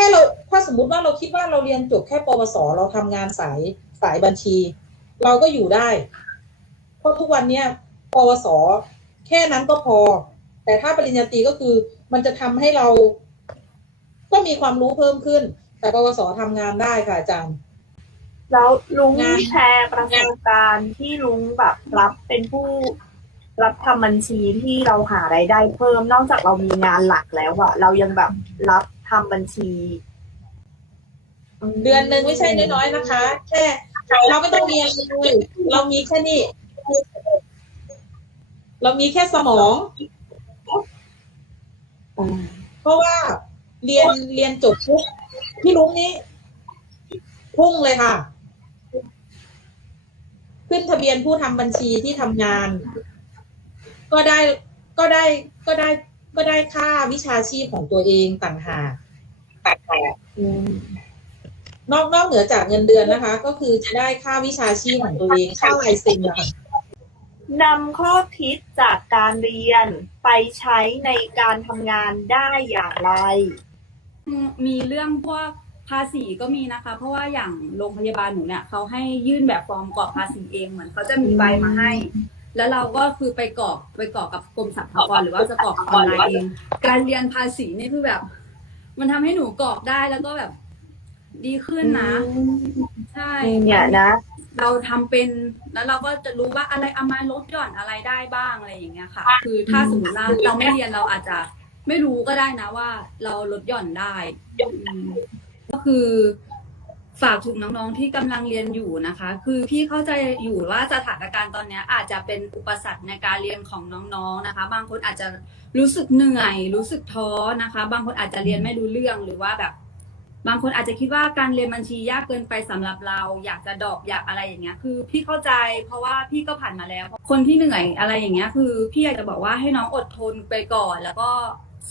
ค่เราถ้าสมมุติว่าเราคิดว่าเราเรียนจบแค่ปวสเราทำงานสายสายบัญชี เราก็อยู่ได้ เพราะทุกวันเนี้ยปวสแค่นั้นก็พอ แต่ถ้าปริญญาตรีก็คือมันจะทำให้เรา ก็มีความรู้เพิ่มขึ้น แต่ปวสทำงานได้ค่ะอาจารย์แล้วลุงงานแชร์ประสบการณ์ที่ลุงแบบรับเป็นผู้รับทำบัญชีที่เราหารายได้เพิ่ม นอกจากเรามีงานหลักแล้วอะเรายังแบบรับ ทำบัญชี เดือนหนึ่งไม่ใช่น้อยๆนะคะ แค่เราไม่ต้องเรียนเลยเรามีแค่นี้ เรามีแค่สมอง เพราะว่าเรียนเรียนจบปุ๊บพี่ลุงนี้ พุ่งเลยค่ะ ขึ้นทะเบียนผู้ทำบัญชีที่ทำงาน ก็ได้ก็ได้ก็ได้ ก็ได้ค่าวิชาชีพของตัวเองต่างหากต่างหากอืมนอกนอกเหนือจากเงินเดือนนะคะ ก็คือจะได้ค่าวิชาชีพของตัวเองค่าลายเซ็นอะค่ะนำข้อคิดจากการเรียนไปใช้ในการทำงานได้อย่างไรอืมมีเรื่องพวกภาษีก็มีนะคะ เพราะว่าอย่างโรงพยาบาลหนูเนี่ยเขาให้ยื่นแบบฟอร์มกรอกภาษีเองเหมือนเขาจะมีใบมาให้ แล้วเราก็คือไปกรอกไปกรอกกับกรมสรรพากรหรือว่าจะกรอกออนไลน์เองการเรียนภาษีนี่คือแบบ มันทำให้หนูกรอกได้แล้วก็แบบ ดีขึ้นนะใช่เนี่ยนะเราทำเป็นแล้วเราก็จะรู้ว่าอะไรเอามาลดหย่อนอะไรได้บ้างอะไรอย่างเงี้ยค่ะ คือถ้าสมมติเราเราไม่เรียนเราอาจจะไม่รู้ก็ได้นะว่า เราลดหย่อนได้อืมก็คือ ฝากถึงน้องๆที่กำลังเรียนอยู่นะคะ คือพี่เข้าใจอยู่ว่าสถานการณ์ตอนนี้อาจจะเป็นอุปสรรคในการเรียนของน้องๆนะคะ บางคนอาจจะรู้สึกเหนื่อย รู้สึกท้อนะคะ บางคนอาจจะเรียนไม่รู้เรื่องหรือว่าแบบ บางคนอาจจะคิดว่าการเรียนบัญชียากเกินไปสำหรับเรา อยากจะดรอกอยากอะไรอย่างเงี้ย คือพี่เข้าใจเพราะว่าพี่ก็ผ่านมาแล้ว คนที่เหนื่อยอะไรอย่างเงี้ย คือพี่อยากจะบอกว่าให้น้องอดทนไปก่อนแล้วก็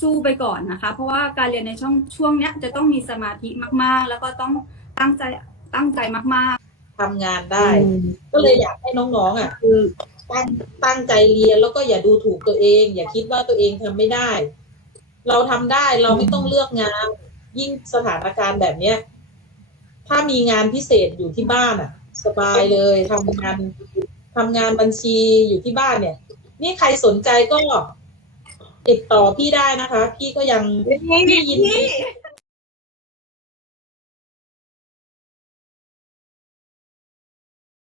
สู้ไปก่อนนะคะ เพราะว่าการเรียนในช่วงช่วงเนี้ยจะต้องมีสมาธิมากๆ แล้วก็ต้อง ตั้งใจตั้งใจมากๆทำงานได้ก็เลยอยากให้น้องๆอะคือตั้งตั้งใจเรียนแล้วก็อย่าดูถูกตัวเอง อย่าคิดว่าตัวเองทำไม่ได้ เราทำได้เราไม่ต้องเลือกงาน ยิ่งสถานการณ์แบบเนี้ย ถ้ามีงานพิเศษอยู่ที่บ้านอะ สบายเลยทำงานทำงานบัญชีอยู่ที่บ้านเนี่ย นี่ใครสนใจก็ติดต่อพี่ได้นะคะ พี่ก็ยัง พี่ยินดี